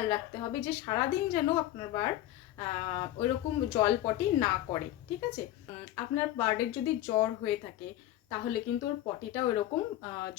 খেয়াল রাখতে হবে যে সারাদিন যেন আপনার বার্ড ওইরকম জল পটি না করে, ঠিক আছে। আপনার বার্ডের যদি জ্বর হয়ে থাকে তাহলে কিন্তু ওর পটিটা ওইরকম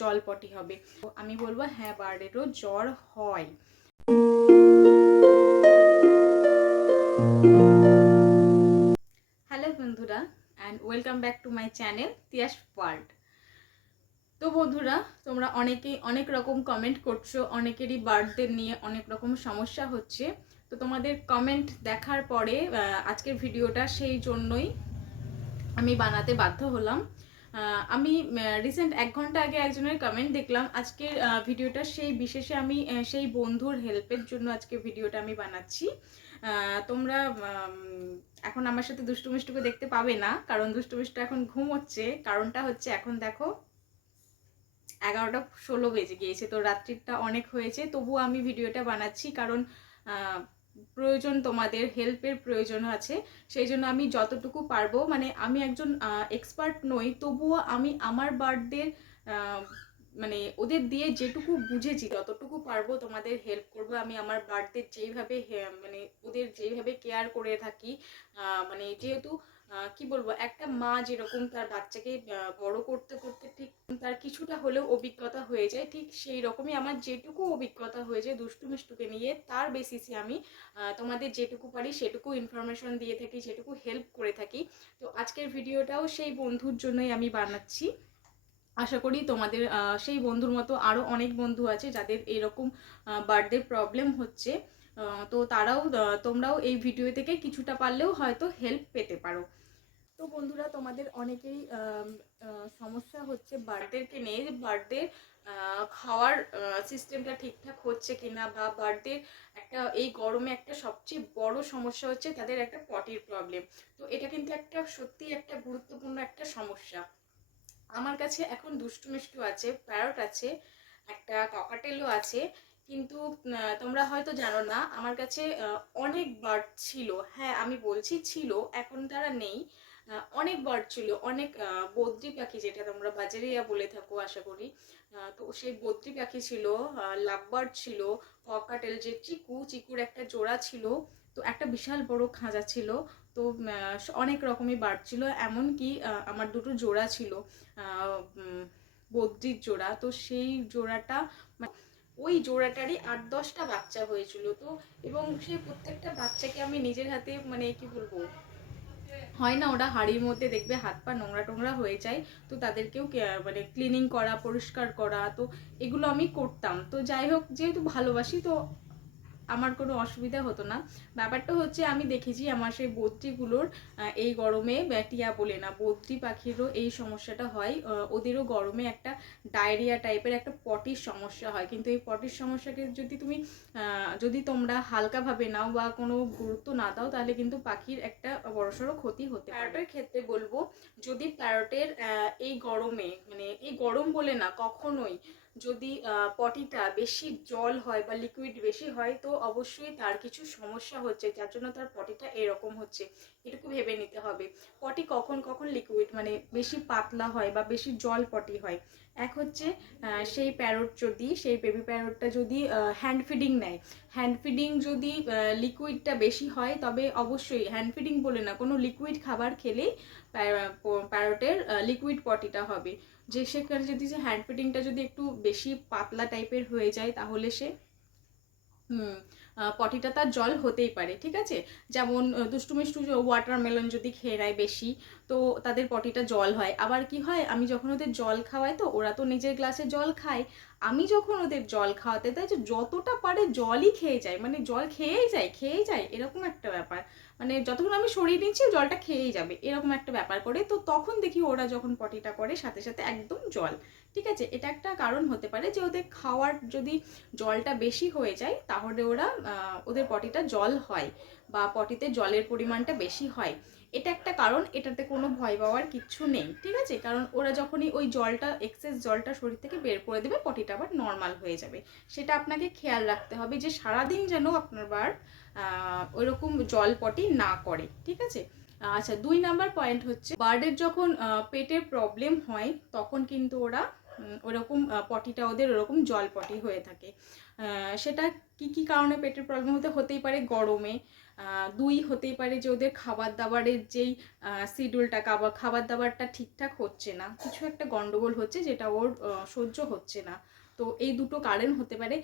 জল পটি হবে। তো আমি বলবো হ্যাঁ, বার্ডেরও জ্বর হয়। হ্যালো বন্ধুরা, and welcome back to my channel Tiyas World. তো বন্ধুরা, তোমরা অনেকেই অনেক রকম কমেন্ট করছো, অনেকেরই বার্থদের নিয়ে অনেক রকম সমস্যা হচ্ছে। তো তোমাদের কমেন্ট দেখার পরে আজকের ভিডিওটা সেই জন্যই আমি বানাতে বাধ্য হলাম। আমি রিসেন্ট 1 ঘন্টা আগে একজনের কমেন্ট দেখলাম। আজকের ভিডিওটা সেই বিশেষে আমি সেই বন্ধুর হেল্পের জন্য আজকে ভিডিওটা আমি বানাচ্ছি। তোমরা এখন আমার সাথে দুষ্টু মিষ্টুকে দেখতে পাবে না, কারণ দুষ্টু মিষ্টু এখন ঘুমোচ্ছে। কারণটা হচ্ছে এখন দেখো 11:16 বেজে গিয়েছে, তো রাত্রিটা অনেক হয়েছে। তবুও আমি ভিডিওটা বানাচ্ছি কারণ প্রয়োজন, তোমাদের হেল্পের প্রয়োজন আছে। সেই জন্য আমি যতটুকু পারবো, মানে আমি একজন এক্সপার্ট নই, তবুও আমি আমার বার্থডে মানে ওদের দিয়ে যেটুকু বুঝেছি ততটুকু পারবো তোমাদের হেল্প করবো। আমি আমার বার্থডে যেইভাবে মানে ওদের যেইভাবে কেয়ার করে থাকি, মানে যেহেতু কি বলবো, একটা মা যেরকম তার বাচ্চাকে বড় করতে করতে ঠিক তার কিছুটা হলেও অভিজ্ঞতা হয়ে যায়, ঠিক সেই রকমই আমার যেটুকু অভিজ্ঞতা হয়ে যায় দুষ্টু মিষ্টুকে নিয়ে, তার বেসিসে আমি তোমাদের যেটুকু পারি সেটুকু ইনফরমেশন দিয়ে থাকি, সেটুকু হেল্প করে থাকি। তো আজকের ভিডিওটাও সেই বন্ধুর জন্যই আমি বানাচ্ছি। আশা করি তোমাদের সেই বন্ধুর মতো আরও অনেক বন্ধু আছে যাদের এরকম বার্থডে প্রবলেম হচ্ছে। তো তোমরাও এই ভিডিও থেকে কিছুটা পারলেও হয়তো হেল্প পেতে পারো। তো বন্ধুরা, তোমাদের অনেকেই সমস্যা হচ্ছে বার্থডেকে নিয়ে, যে বার্থডে খাওয়ার সিস্টেমটা ঠিকঠাক হচ্ছে কিনা, বা বার্থডে এই গরমে একটা সবচেয়ে বড় সমস্যা হচ্ছে তাদের একটা পটির প্রবলেম। তো এটা কিন্তু একটা সত্যি একটা গুরুত্বপূর্ণ একটা সমস্যা। আমার কাছে এখন দুষ্টু মিষ্টু আছে, প্যারট আছে, একটা ককাটেলও আছে, কিন্তু তোমরা হয়তো জানো না আমার কাছে অনেক বার্ড ছিল। হ্যাঁ, আমি বলছি ছিল, এখন তারা নেই। অনেক বার্ড ছিল, অনেক বদ্রি পাখি, যেটা তোমরা বাজারিয়া বলে থাকো আশা করি। তো সেই বদ্রি পাখি ছিল, লাভ বার্ড ছিল, ককাটেল, যে চিকুর একটা জোড়া ছিল, তো একটা বিশাল বড় খাঁচা ছিল। তো অনেক রকমের বার্ড ছিল, এমনকি আমার দুটো জোড়া ছিল, বদ্রির জোড়া। তো সেই জোড়াটা, ওই জোড়াটারই 8-10টা বাচ্চা হয়েছিল। তো এবং সেই প্রত্যেকটা বাচ্চাকে আমি নিজের হাতে, মানে কি বলবো, হয় না ওরা হাড়ির মধ্যে দেখবে হাত পা নোংরা টোংরা হয়ে যায়, তো তাদেরকেও মানে ক্লিনিং করা, পরিষ্কার করা, তো এগুলো আমি করতাম। তো যাই হোক, যেহেতু ভালোবাসি তো আমার কোনো অসুবিধা হতো না। ব্যাপারটা হচ্ছে, আমি দেখেছি আমার সেই বদ্রিগুলোর এই গরমে, টিয়া বলে না, বদ্রি পাখিরও এই সমস্যাটা হয়। ওদেরও গরমে একটা ডায়রিয়া টাইপের একটা পটির সমস্যা হয়। কিন্তু এই পটির সমস্যাকে যদি তোমরা হালকাভাবে নাও বা কোনো গুরুত্ব না দাও, তাহলে কিন্তু পাখির একটা বড়সড় ক্ষতি হতে পারে। প্যারটের ক্ষেত্রে বলবো, যদি প্যারটের এই গরমে, মানে এই গরম বলে না, কখনোই যদি পটিটা বেশি জল হয় বা লিকুইড বেশি হয়, তো অবশ্যই তার কিছু সমস্যা হচ্ছে, যার জন্য তার পটিটা এরকম হচ্ছে। এটুকু ভেবে নিতে হবে। পটি কখন কখন লিকুইড, মানে বেশি পাতলা হয় বা বেশি জল পটি হয়। এক হচ্ছে সেই প্যারট, যদি সেই বেবি প্যারটটা যদি হ্যান্ড ফিডিং নেয়, হ্যান্ড ফিডিং যদি লিকুইডটা বেশি হয়, তবে অবশ্যই হ্যান্ড ফিডিং বলে না, কোনো লিকুইড খাবার খেলেই প্যারটের লিকুইড পটিটা হবে। যে সেখানে যদি যে হ্যান্ড ফিডিংটা যদি একটু বেশি পাতলা টাইপের হয়ে যায়, তাহলে সে পটিটা তার জল হতেই পারে, ঠিক আছে। যেমন দুষ্টু মিষ্টু ওয়াটারমেলন যদি খেয়ে নেয় বেশি, তো তাদের পটিটা জল হয়। আবার কি হয়, আমি যখন ওদের জল খাওয়াই, তো ওরা তো নিজের গ্লাসে জল খায়, আমি যখন ওদের জল খাওয়াতে দেয়, যে যতটা পারে জলই খেয়ে যায়, মানে জল খেয়েই যায় এরকম একটা ব্যাপার। মানে যতক্ষণ আমি সরিয়ে নিচ্ছি জলটা খেয়েই যাবে, এরকম একটা ব্যাপার করে। তো তখন দেখি ওরা যখন পটিটা করে সাথে সাথে একদম জল, ঠিক আছে। এটা একটা কারণ হতে পারে যে ওদের খাওয়ার যদি জলটা বেশি হয়ে যায়, তাহলে ওদের পটিটা জল হয় বা পটিতে জলের পরিমাণটা বেশি হয়। এটা একটা কারণ, এটাতে কোনো ভয় পাওয়ার কিচ্ছু নেই, ঠিক আছে। কারণ ওরা যখনই ওই জলটা, এক্সেস জলটা শরীর থেকে বের করে দেবে, পটিটা আবার নর্মাল হয়ে যাবে। সেটা আপনাকে খেয়াল রাখতে হবে যে সারাদিন যেন আপনার বার্ড ওইরকম জল পটি না করে, ঠিক আছে। আচ্ছা, 2 নাম্বার পয়েন্ট হচ্ছে, বার্ডের যখন পেটের প্রবলেম হয়, তখন কিন্তু ওরা ওরকম পটিটা ওদের ওরকম জল পটি হয়ে থাকে। সেটা কি কি কারণে পেটের প্রবলেম হতেই পারে গরমে, 2 হতেই পারে যে ওদের খাবার দাবারের যেই শিডিউলটা, খাবার দাবারটা ঠিকঠাক হচ্ছে না, কিছু একটা গন্ডগোল হচ্ছে যেটা ওর সহ্য হচ্ছে না। তো এই দুটো কারণ হতে পারে।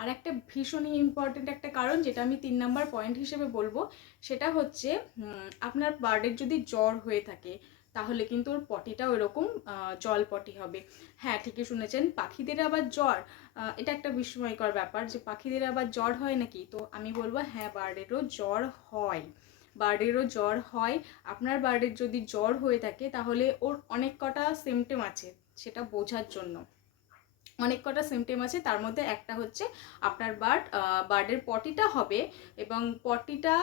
আর একটা ভীষণই ইম্পর্টেন্ট একটা কারণ, যেটা আমি 3 নাম্বার পয়েন্ট হিসেবে বলবো, সেটা হচ্ছে আপনার বার্ডের যদি জ্বর হয়ে থাকে তাহলে কিন্তু ওর পটিটাও এরকম জল পটি হবে। হ্যাঁ, ঠিকই শুনেছেন, পাখিদের আবার জ্বর, এটা একটা বিস্ময়কর ব্যাপার যে পাখিদের আবার জ্বর হয় নাকি। তো আমি বলবো হ্যাঁ, বার্ডেরও জ্বর হয়, বার্ডেরও জ্বর হয়। আপনার বার্ডের যদি জ্বর হয়ে থাকে তাহলে ওর অনেক কটা সিমটম আছে, সেটা বোঝার জন্য অনেক কটা সিমটম আছে। তার মধ্যে একটা হচ্ছে আপনার বার্ডের পটিটা হবে এবং পটিটা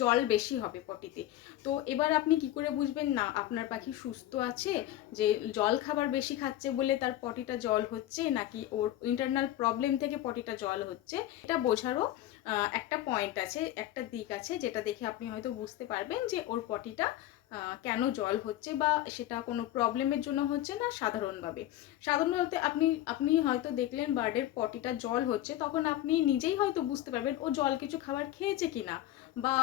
জল বেশি হবে পটিতে। তো এবার আপনি কি করে বুঝবেন না আপনার পাখি সুস্থ আছে, যে জল খাবার বেশি খাচ্ছে বলে তার পটিটা জল হচ্ছে, নাকি ওর ইন্টারনাল প্রবলেম থেকে পটিটা জল হচ্ছে? এটা বোঝারও একটা পয়েন্ট আছে, একটা দিক আছে, যেটা দেখে আপনি হয়তো বুঝতে পারবেন যে ওর পটিটা কেন জল হচ্ছে, বা সেটা কোনো প্রবলেমের জন্য হচ্ছে না সাধারণভাবে। সাধারণত আপনি হয়তো দেখলেন বার্ডের পটিটা জল হচ্ছে, তখন আপনি নিজেই হয়তো বুঝতে পারবেন ও জল কিছু খাবার খেয়েছে কিনা, বা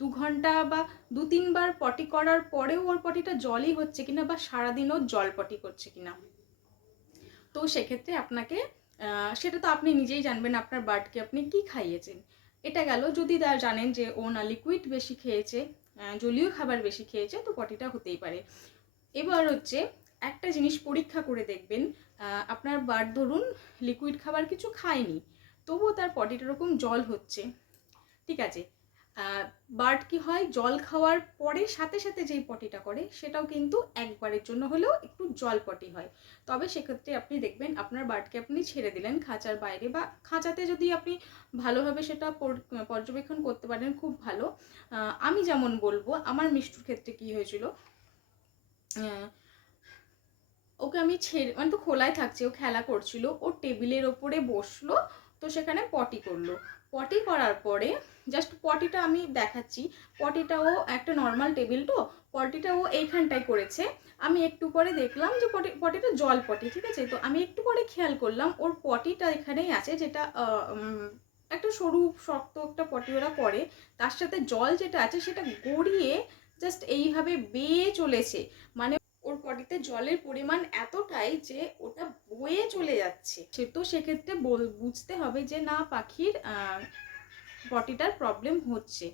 2 ঘন্টা বা 2-3 বার পটি করার পরেও ওর পটিটা জলই হচ্ছে কিনা, বা সারাদিনও জল পটি করছে কিনা। তো সেক্ষেত্রে আপনাকে সেটা তো আপনি নিজেই জানবেন আপনার বার্ডকে আপনি কি খাইয়েছেন। এটা গেল, যদি জানেন যে ও না লিকুইড বেশি খেয়েছে, জলীয় খাবার বেশি খেয়েছে, তো পটিটা হতেই পারে। এবার হচ্ছে একটা জিনিস পরীক্ষা করে দেখবেন, আপনার বার্ড ধরুন লিকুইড খাবার কিছু খায়নি, তবুও তার পটিটা এরকম জল হচ্ছে, ঠিক আছে। বার্ড কি হয়, জল খাওয়ার পরে সাথে সাথে যেই পটিটা করে সেটাও কিন্তু একবারের জন্য হলেও একটু জল পটি হয়। তবে সেক্ষেত্রে আপনি দেখবেন আপনার বার্ডকে আপনি ছেড়ে দিলেন খাঁচার বাইরে, বা খাঁচাতে যদি আপনি ভালোভাবে সেটা পর্যবেক্ষণ করতে পারেন খুব ভালো। আমি যেমন বলবো আমার মিষ্টুর ক্ষেত্রে কি হয়েছিল, ওকে আমি ছেড়ে, মানে তো খোলায় থাকছে, ও খেলা করছিল, ও টেবিলের ওপরে বসলো, তো সেখানে পটি করলো। পটি করার পরে জাস্ট পটিটা আমি দেখাচ্ছি, পটিটা ও একটা নর্মাল টেবিল, তো পটিটা ও এইখানটায় করেছে। আমি একটু পরে দেখলাম যে পটিটা জল পটি, ঠিক আছে। তো আমি একটু পরে খেয়াল করলাম ওর পটিটা এখানেই আছে, যেটা একটা সরু শক্ত একটা পটি ওরা করে, তার সাথে জল যেটা আছে সেটা গড়িয়ে জাস্ট এইভাবে বেয়ে চলেছে। মানে ওর পটিতে জলের পরিমাণ এতটাই যে ওটা বয়ে চলে যাচ্ছে। তো সেক্ষেত্রে বুঝতে হবে যে না, পাখির পটিটার প্রবলেম হচ্ছে।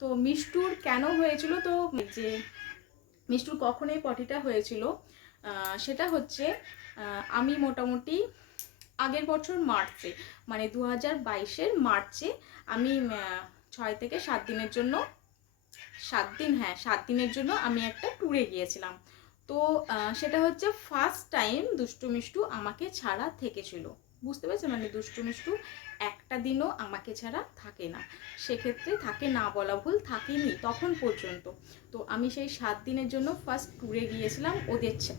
তো মিষ্টুর কেন হয়েছিল, তো যে মিষ্টুর কখন এই পটিটা হয়েছিল, সেটা হচ্ছে আমি মোটামুটি আগের বছর মার্চে, মানে 2022-এর মার্চে আমি 6 থেকে 7 দিনের জন্য, 7 দিন, হ্যাঁ 7 দিনের জন্য আমি একটা ট্যুরে গিয়েছিলাম। তো সেটা হচ্ছে ফার্স্ট টাইম দুষ্টু মিষ্টু আমাকে ছাড়া থেকেছিল। বুঝতে পেরেছেন, মানে দুষ্টু মিষ্টু একটা দিনও আমাকে ছাড়া থাকে না। সেক্ষেত্রে থাকে না বলা ভুল, থাকেনি তখন পর্যন্ত। তো আমি সেই 7 দিনের জন্য ফার্স্ট ট্যুরে গিয়েছিলাম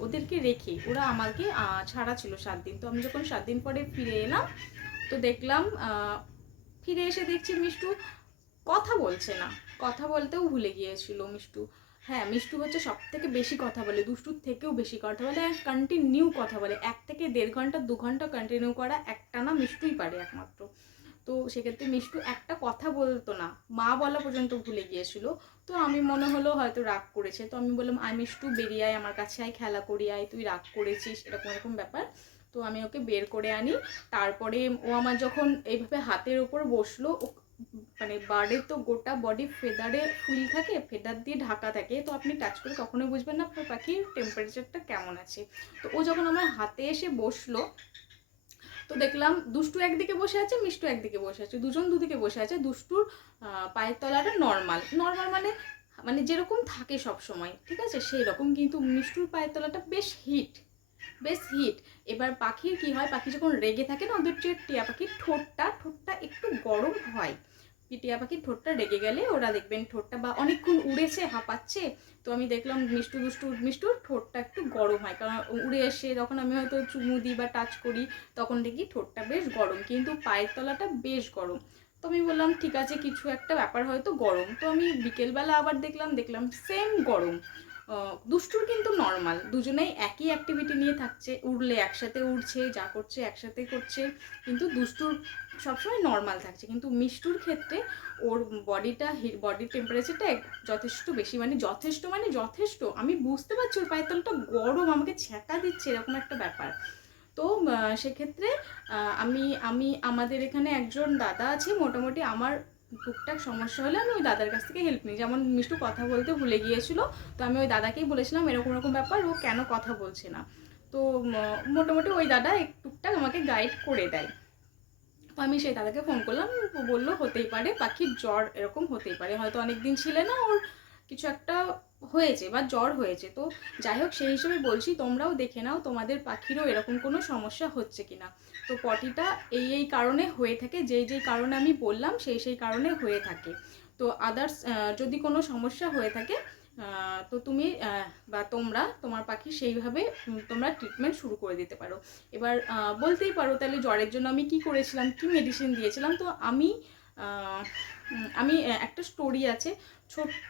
ওদেরকে রেখে, ওরা আমাকে ছাড়া ছিল 7 দিন। তো আমি যখন 7 দিন পরে ফিরে এলাম, তো দেখলাম ফিরে এসে দেখছি মিষ্টু কথা বলছে না, কথা বলতেও ভুলে গিয়েছিল মিষ্টু। হ্যাঁ, মিষ্টু হচ্ছে সব থেকে বেশি কথা বলে, দুষ্টুর থেকেও বেশি কথা বলে, কন্টিনিউ কথা বলে, 1 থেকে 1.5 ঘন্টা 2 ঘন্টা কন্টিনিউ করা একটানা মিষ্টুই পারে একমাত্র। তো সেক্ষেত্রে মিষ্টু একটা কথা বলতো না, মা বলা পর্যন্ত ভুলে গিয়েছিল। তো আমি মনে হলো হয়তো রাগ করেছে, তো আমি বললাম আয় মিষ্টু বেরিয়ে আয় আমার কাছে, আয় খেলা করি, আয় তুই রাগ করেছিস, এরকম এরকম ব্যাপার। তো আমি ওকে বের করে আনি। তারপরে ও আমার যখন এইভাবে হাতের ওপর বসলো, মানে বার্ডের তো গোটা বডি ফেদারে ফুল থাকে, ফেদার দিয়ে ঢাকা থাকে, তো আপনি টাচ করে কখনোই বুঝবেন না আপনার পাখির টেম্পারেচারটা কেমন আছে। তো ও যখন আমার হাতে এসে বসলো, তো দেখলাম দুষ্টু একদিকে বসে আছে, মিষ্টু একদিকে বসে আছে, দুজন দুদিকে বসে আছে। দুষ্টুর পায়ের তলাটা নর্মাল নর্মাল, মানে মানে যেরকম থাকে সব সময়, ঠিক আছে সেই রকম, কিন্তু মিষ্টুর পায়ের তলাটা বেশ হিট, বেশ হিট। এবার পাখির কি হয়, পাখি যখন রেগে থাকে না, ওদের যে টিয়া পাখির ঠোঁটটা একটু গরম হয়। টিয়া পাখির ঠোঁটটা রেগে গেলে ওরা দেখবেন ঠোঁটটা, বা অনেকক্ষণ উড়েছে হাঁপাচ্ছে, তো আমি দেখলাম মিষ্টুর ঠোঁটটা একটু গরম হয়, কারণ উড়ে এসে যখন আমি হয়তো চুমু দিই বা টাচ করি তখন দেখি ঠোঁটটা বেশ গরম, কিন্তু পায়ের তলাটা বেশ গরম। তো আমি বললাম ঠিক আছে কিছু একটা ব্যাপার হয়তো গরম। তো আমি বিকেলবেলা আবার দেখলাম সেম গরম। দুষ্টুর কিন্তু নর্মাল, দুজনেই একই অ্যাক্টিভিটি নিয়ে থাকছে, উড়লে একসাথে উড়ছে, যা করছে একসাথে করছে, কিন্তু দুষ্টুর সবসময় নর্মাল থাকছে। কিন্তু মিষ্টুর ক্ষেত্রে ওর বডি টেম্পারেচারটা যথেষ্ট বেশি, মানে যথেষ্ট আমি বুঝতে পারছি ওর পায়ের তলটা গরম, আমাকে ছ্যাঁকা দিচ্ছে, এরকম একটা ব্যাপার। তো সেক্ষেত্রে আমাদের এখানে একজন দাদা আছে, মোটামুটি আমার টুকটাক সমস্যা হলে আমি ওই দাদার কাছ থেকে হেল্প নিই। যেমন মিষ্টু কথা বলতে ভুলে গিয়েছিল, তো আমি ওই দাদাকেই বলেছিলাম এরকম এরকম ব্যাপার, ও কেন কথা বলছে না। তো মোটামুটি ওই দাদা টুকটাক আমাকে গাইড করে দেয়। তো আমি সেই দাদাকে ফোন করলাম, বললো হতেই পারে পাখির জ্বর, এরকম হতেই পারে, হয়তো অনেক দিন ছিলে না, ওর কিছু একটা হয়েছে বা জ্বর হয়েছে। তো যাই হোক, সেই হিসেবে বলছি তোমরাও দেখে নাও তোমাদের পাখিরও এরকম কোনো সমস্যা হচ্ছে কিনা। তো পটিটা এই কারণে হয়ে থাকে, যেই কারণে আমি বললাম সেই কারণে হয়ে থাকে। তো আদার্স যদি কোনো সমস্যা হয়ে থাকে তো তুমি বা তোমার পাখি সেইভাবে তোমরা ট্রিটমেন্ট শুরু করে দিতে পারো। এবার বলতেই পারো তাহলে জ্বরের জন্য আমি কি করেছিলাম, কি মেডিসিন দিয়েছিলাম। তো আমি একটা স্টোরি আছে ছোট্ট,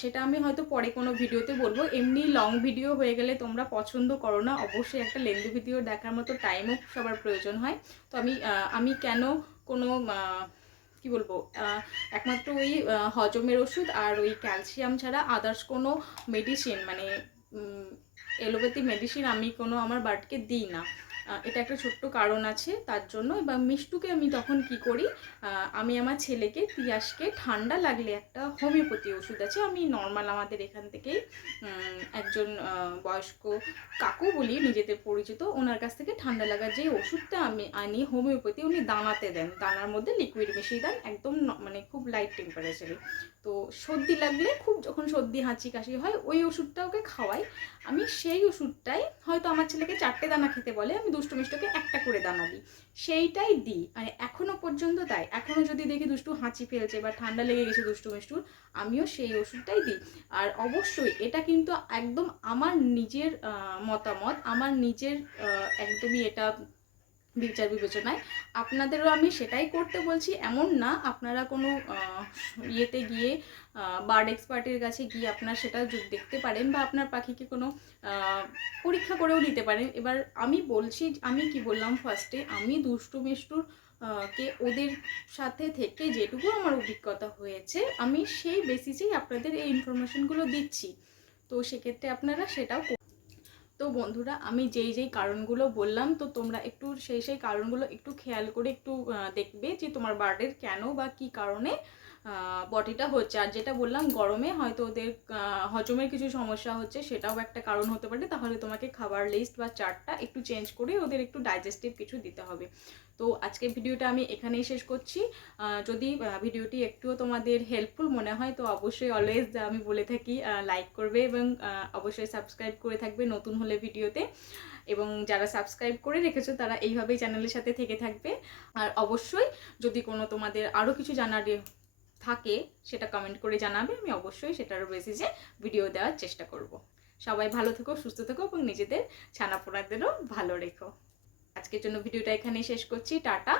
সেটা আমি হয়তো পরে কোনো ভিডিওতে বলবো। এমনি লং ভিডিও হয়ে গেলে তোমরা পছন্দ করো না, অবশ্যই একটা লেন্দি ভিডিও দেখার মতো টাইমও সবার প্রয়োজন হয়। তো আমি কেন কোনো কি বলবো, একমাত্র ওই হজমের ওষুধ আর ওই ক্যালসিয়াম ছাড়া আদার্স কোনো মেডিসিন, মানে এলোপ্যাথি মেডিসিন আমি কোনো আমার বার্ডকে দিই না, এটা একটা ছোট্ট কারণ আছে তার জন্য। এবং মিষ্টুকে আমি তখন কি করি, আমি আমার ছেলেকে তিয়াসকে ঠান্ডা লাগলে একটা হোমিওপ্যাথি ওষুধ আছে, আমি নর্মাল আমাদের এখান থেকেই একজন বয়স্ক কাকু বলি নিজেদের পরিচিত, ওনার কাছ থেকে ঠান্ডা লাগার যে ওষুধটা আমি আনি হোমিওপ্যাথি, উনি দানাতে দেন, দানার মধ্যে লিকুইড মিশিয়ে দেন, একদম মানে খুব লাইট টেম্পারেচারে। তো সর্দি লাগলে, খুব যখন সর্দি হাঁচি কাশি হয়, ওই ওষুধটা ওকে খাওয়াই। আমি সেই ওষুধটাই, হয়তো আমার ছেলেকে 4টে দানা খেতে বলে, আমি দুষ্টু মিষ্টুকে একটা করে দানা দিই, সেইটাই দিই। মানে এখনো পর্যন্ত তাই, এখনো যদি দেখি দুষ্টু হাঁচি ফেলছে বা ঠান্ডা লেগে গেছে দুষ্টু মিষ্টুর, আমিও সেই ওষুধটাই দিই। আর অবশ্যই এটা কিন্তু একদম আমার নিজের মতামত, আমার নিজের একদমই এটা বিচার বিবেচনায়, আপনাদেরও আমি সেটাই করতে বলছি। এমন না আপনারা কোনো ইয়েতে গিয়ে বার্ড এক্সপার্টের কাছে গিয়ে আপনার সেটা দেখতে পারেন, বা আপনার পাখিকে কোনো পরীক্ষা করেও নিতে পারেন। এবার আমি বলছি, আমি কি বললাম ফার্স্টে, আমি দুষ্টু মিষ্টুর কে ওদের সাথে থেকে যেটুকু আমার অভিজ্ঞতা হয়েছে, আমি সেই বেসিসেই আপনাদের এই ইনফরমেশনগুলো দিচ্ছি। তো সেক্ষেত্রে আপনারা সেটাও। তো বন্ধুরা, আমি যেই কারণগুলো বললাম, তো তোমরা একটু সেই কারণগুলো একটু খেয়াল করে একটু দেখবে যে তোমার বার্ডের কেন বা কি কারণে বডিটা হচ্ছে। আর যেটা বললাম গরমে হয়তো ওদের হজমের কিছু সমস্যা হচ্ছে, সেটাও একটা কারণ হতে পারে। তাহলে তোমাকে খাবার লিস্ট বা চার্টটা একটু চেঞ্জ করে ওদের একটু ডাইজেস্টিভ কিছু দিতে হবে। তো আজকের ভিডিওটা আমি এখানেই শেষ করছি। যদি ভিডিওটি একটুও তোমাদের হেল্পফুল মনে হয়, তো অবশ্যই অলওয়েজ আমি বলে থাকি লাইক করবে, এবং অবশ্যই সাবস্ক্রাইব করে থাকবে নতুন হলে ভিডিওতে। এবং যারা সাবস্ক্রাইব করে রেখেছো তারা এইভাবেই চ্যানেলের সাথে থেকে থাকবে। আর অবশ্যই যদি কোনো তোমাদের আরও কিছু জানার থাকে, সেটা কমেন্ট করে জানাবে, আমি অবশ্যই সেটার বেসিসে ভিডিও দেওয়ার চেষ্টা করব। সবাই ভালো থেকো, সুস্থ থেকো, এবং নিজেদের ছানাপোনাদেরও ভালো রেখো। আজকের জন্য ভিডিওটা এখানেই শেষ করছি। টাটা।